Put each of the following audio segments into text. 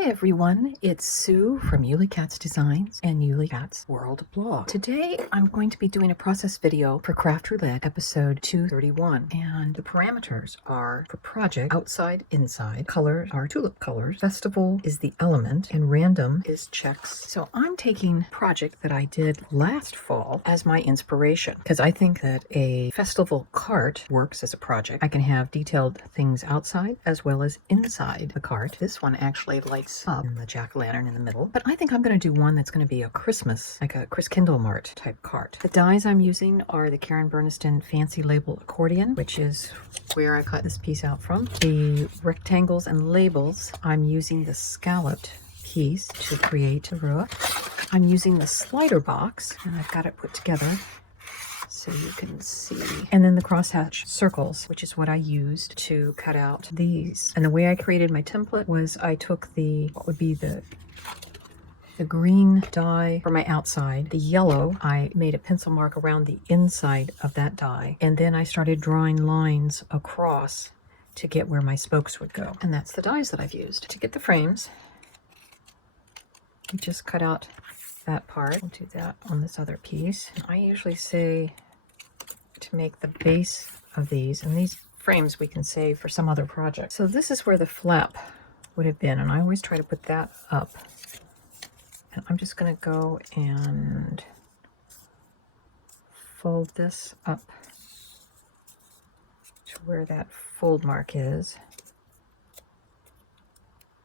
Hi everyone, it's Sue from Yuli Katz Designs and Yuli Katz World Blog. Today I'm going to be doing a process video for Craft Roulette episode 231, and the parameters are for project outside, inside, colors are tulip colors, festival is the element, and random is checks. So I'm taking a project that I did last fall as my inspiration because I think that a festival cart works as a project. I can have detailed things outside as well as inside the cart. This one actually lights up in the jack-o'-lantern in the middle, but I think I'm going to do one that's going to be a Christmas, like a Chris Kindle Mart type cart. The dies I'm using are the Karen Berniston Fancy Label Accordion, which is where I cut this piece out from. The rectangles and labels, I'm using the scalloped piece to create the roof. I'm using the slider box, and I've got it put together so you can see. And then the crosshatch circles, which is what I used to cut out these. And the way I created my template was I took what would be the green die for my outside. The yellow, I made a pencil mark around the inside of that die. And then I started drawing lines across to get where my spokes would go. And that's the dies that I've used. To get the frames, you just cut out that part. We'll do that on this other piece. I usually say to make the base of these, and these frames we can save for some other project. So this is where the flap would have been, and I always try to put that up. And I'm just going to go and fold this up to where that fold mark is.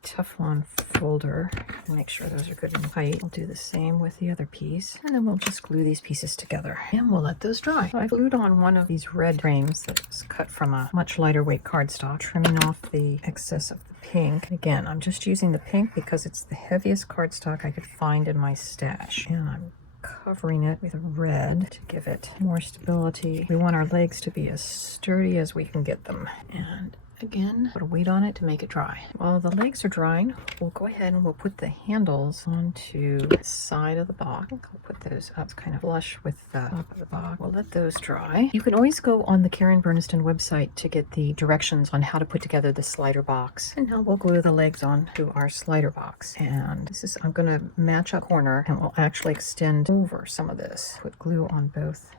Teflon folder, make sure those are good and tight. We'll do the same with the other piece, and then we'll just glue these pieces together and we'll let those dry. I glued on one of these red frames that was cut from a much lighter weight cardstock, trimming off the excess of the pink. Again, I'm just using the pink because it's the heaviest cardstock I could find in my stash, and I'm covering it with red to give it more stability. We want our legs to be as sturdy as we can get them, and again, put a weight on it to make it dry. While the legs are drying, we'll go ahead and we'll put the handles onto the side of the box. I think I'll put those up kind of flush with the top of the box. We'll let those dry. You can always go on the Karen Berniston website to get the directions on how to put together the slider box. And now we'll glue the legs on to our slider box. And this is, I'm going to match a corner, and we'll actually extend over some of this. Put glue on both.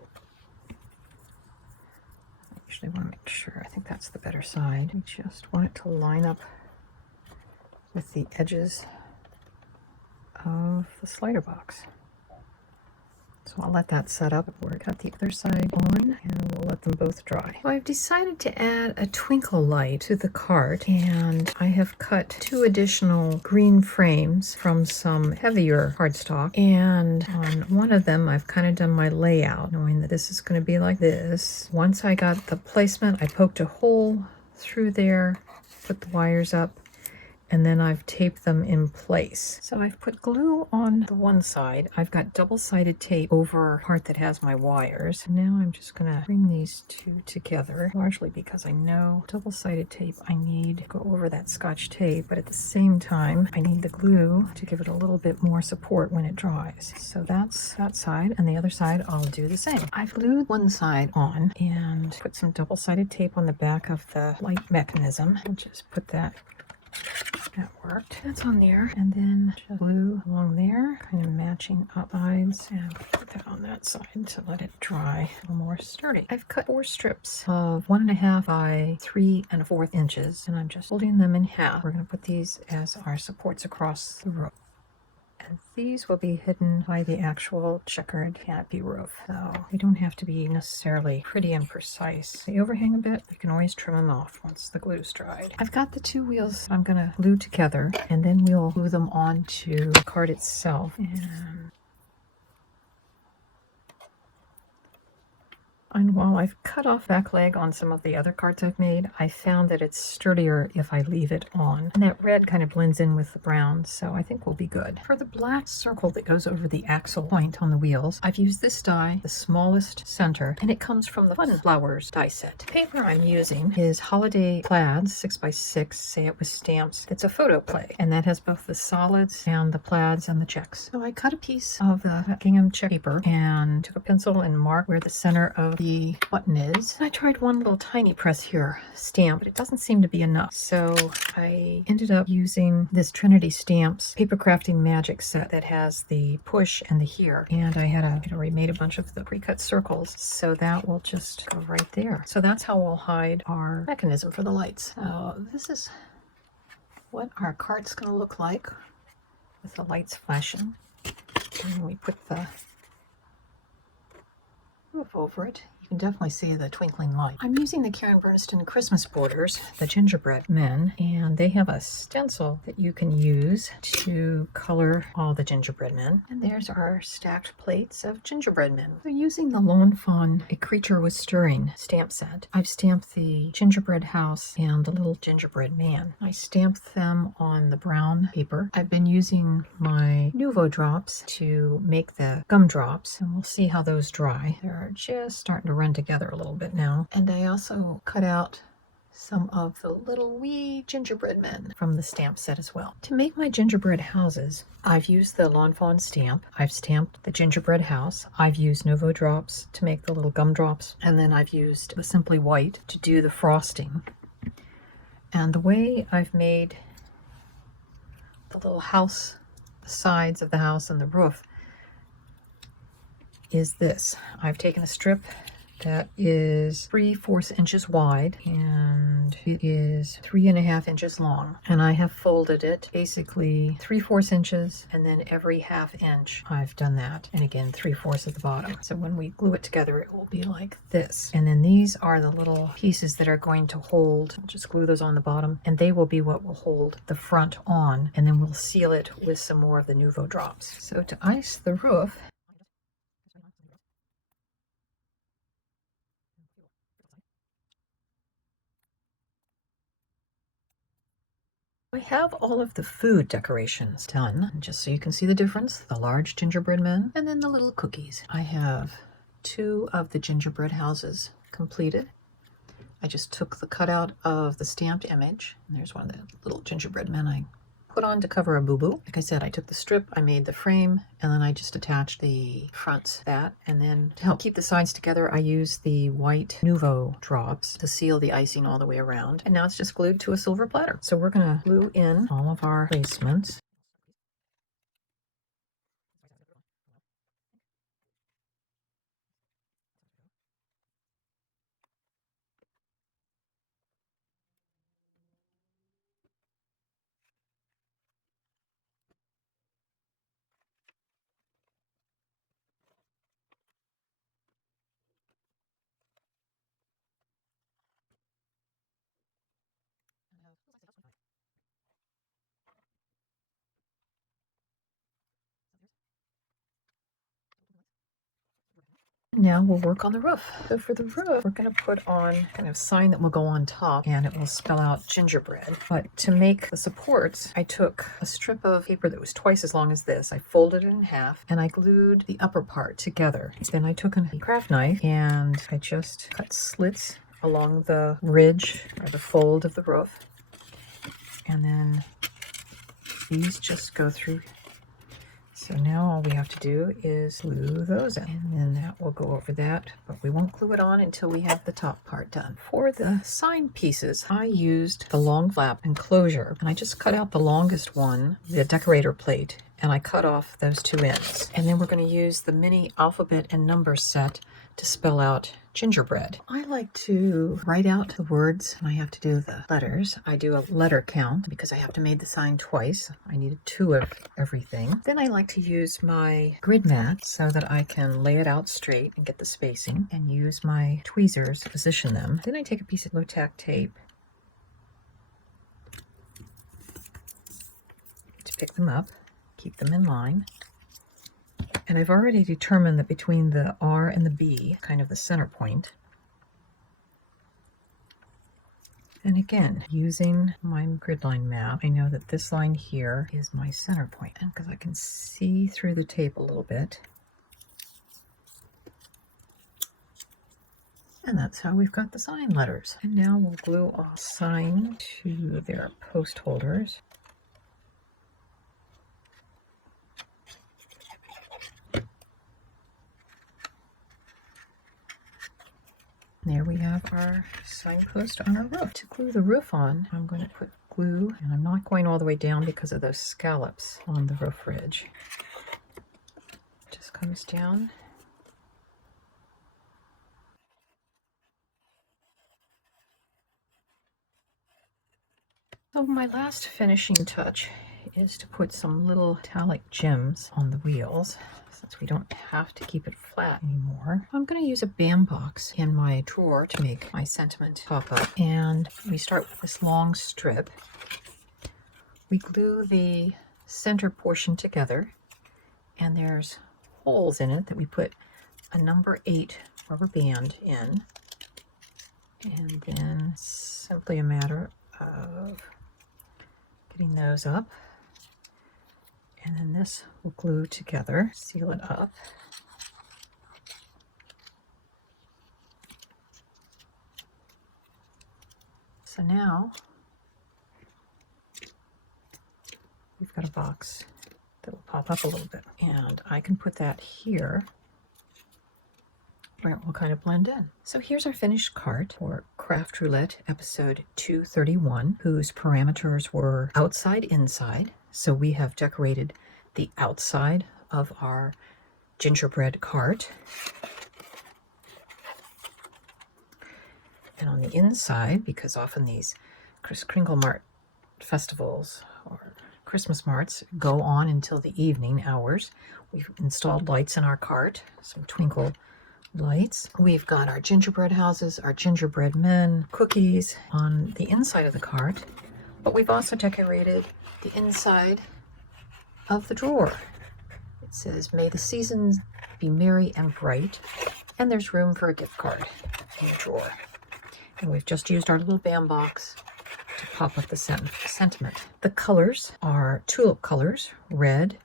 I want to make sure, I think that's the better side. We just want it to line up with the edges of the slider box. So I'll let that set up. We'll cut the other side on, and we'll let them both dry. So I've decided to add a twinkle light to the cart, and I have cut 2 additional green frames from some heavier cardstock, and on one of them I've kind of done my layout, knowing that this is going to be like this. Once I got the placement, I poked a hole through there, put the wires up, and then I've taped them in place. So I've put glue on the one side. I've got double-sided tape over the part that has my wires. And now I'm just going to bring these 2 together, largely because I know double-sided tape I need to go over that Scotch tape, but at the same time I need the glue to give it a little bit more support when it dries. So that's that side, and the other side I'll do the same. I've glued one side on and put some double-sided tape on the back of the light mechanism. I'll just put that. That worked. That's on there. And then just glue along there, kind of matching up sides, and put that on that side to let it dry a little more sturdy. I've cut 4 strips of 1.5 by 3 1/4 inches, and I'm just folding them in half. We're going to put these as our supports across the roof. And these will be hidden by the actual checkered canopy roof. So they don't have to be necessarily pretty and precise. They overhang a bit. You can always trim them off once the glue's dried. I've got the 2 wheels I'm going to glue together, and then we'll glue them onto the cart itself. And while I've cut off back leg on some of the other carts I've made, I found that it's sturdier if I leave it on. And that red kind of blends in with the brown, so I think we'll be good. For the black circle that goes over the axle point on the wheels, I've used this die, the smallest center, and it comes from the Fun Flowers die set. The paper I'm using is Holiday Plaids 6x6, say it with stamps. It's a photo play, and that has both the solids and the plaids and the checks. So I cut a piece of the gingham check paper and took a pencil and marked where the center of the the button is. I tried one little tiny press here stamp, but it doesn't seem to be enough. So I ended up using this Trinity Stamps Paper Crafting Magic set that has the push and the here. And I'd already made a bunch of the pre-cut circles, so that will just go right there. So that's how we'll hide our mechanism for the lights. So this is what our cart's going to look like with the lights flashing. And we put the roof over it. You can definitely see the twinkling light. I'm using the Karen Berniston Christmas Borders, the gingerbread men, and they have a stencil that you can use to color all the gingerbread men. And there's our stacked plates of gingerbread men. So using the Lawn Fawn A Creature Was Stirring stamp set, I've stamped the gingerbread house and the little gingerbread man. I stamped them on the brown paper. I've been using my Nuvo drops to make the gumdrops, and we'll see how those dry. They're just starting to run together a little bit now. And I also cut out some of the little wee gingerbread men from the stamp set as well. To make my gingerbread houses, I've used the Lawn Fawn stamp. I've stamped the gingerbread house. I've used Nuvo drops to make the little gumdrops. And then I've used the Simply White to do the frosting. And the way I've made the little house, the sides of the house and the roof, is this. I've taken a strip that is 3/4 inches wide and it is 3.5 inches long, and I have folded it basically 3/4 inches, and then every ½ inch I've done that, and again 3/4 at the bottom. So when we glue it together it will be like this. And then these are the little pieces that are going to hold. I'll just glue those on the bottom, and they will be what will hold the front on, and then we'll seal it with some more of the Nuvo drops. So to ice the roof, I have all of the food decorations done, just so you can see the difference. The large gingerbread men and then the little cookies. I have 2 of the gingerbread houses completed. I just took the cutout of the stamped image, and there's one of the little gingerbread men I put on to cover a boo-boo. Like I said, I took the strip, I made the frame, and then I just attached the front that. And then to help keep the sides together, I used the white Nuvo drops to seal the icing all the way around. And now it's just glued to a silver platter. So we're gonna glue in all of our placements. Now we'll work on the roof. So for the roof, we're going to put on kind of sign that will go on top, and it will spell out gingerbread. But to make the supports, I took a strip of paper that was twice as long as this. I folded it in half, and I glued the upper part together. Then I took a craft knife, and I just cut slits along the ridge or the fold of the roof. And then these just go through. So now all we have to do is glue those in, and then that will go over that, but we won't glue it on until we have the top part done. For the sign pieces, I used the long flap enclosure, and I just cut out the longest one, the decorator plate, and I cut off those 2 ends. And then we're going to use the mini alphabet and number set to spell out gingerbread. I like to write out the words, and I have to do the letters. I do a letter count because I have to make the sign twice. I needed 2 of everything. Then I like to use my grid mat so that I can lay it out straight and get the spacing, and use my tweezers to position them. Then I take a piece of low-tack tape to pick them up, keep them in line. And I've already determined that between the R and the B, kind of the center point. And again, using my grid line map, I know that this line here is my center point, and because I can see through the tape a little bit. And that's how we've got the sign letters. And now we'll glue a sign to their post holders. have our signpost on our roof. To glue the roof on, I'm going to put glue, and I'm not going all the way down because of those scallops on the roof ridge. It just comes down. So my last finishing touch is to put some little metallic gems on the wheels, since we don't have to keep it flat anymore. I'm going to use a BAM box in my drawer to make my sentiment pop up. And we start with this long strip. We glue the center portion together, and there's holes in it that we put a number 8 rubber band in. And then simply a matter of getting those up. And then this will glue together, seal it up. So now we've got a box that will pop up a little bit. And I can put that here where it will kind of blend in. So here's our finished cart for Craft Roulette episode 231, whose parameters were outside, inside. So we have decorated the outside of our gingerbread cart. And on the inside, because often these Kris Kringle Mart festivals or Christmas marts go on until the evening hours, we've installed lights in our cart, some twinkle lights. We've got our gingerbread houses, our gingerbread men, cookies on the inside of the cart, but we've also decorated the inside of the drawer. It says, "May the seasons be merry and bright," and there's room for a gift card in the drawer. And we've just used our little BAM box to pop up the sentiment. The colors are tulip colors, red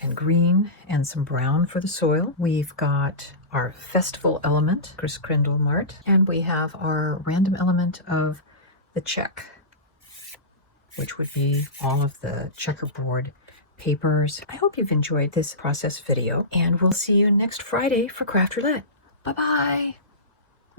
and green, and some brown for the soil. We've got our festival element, Kris Kringle Mart, and we have our random element of the check, which would be all of the checkerboard papers. I hope you've enjoyed this process video, and we'll see you next Friday for Craft Roulette. Bye-bye.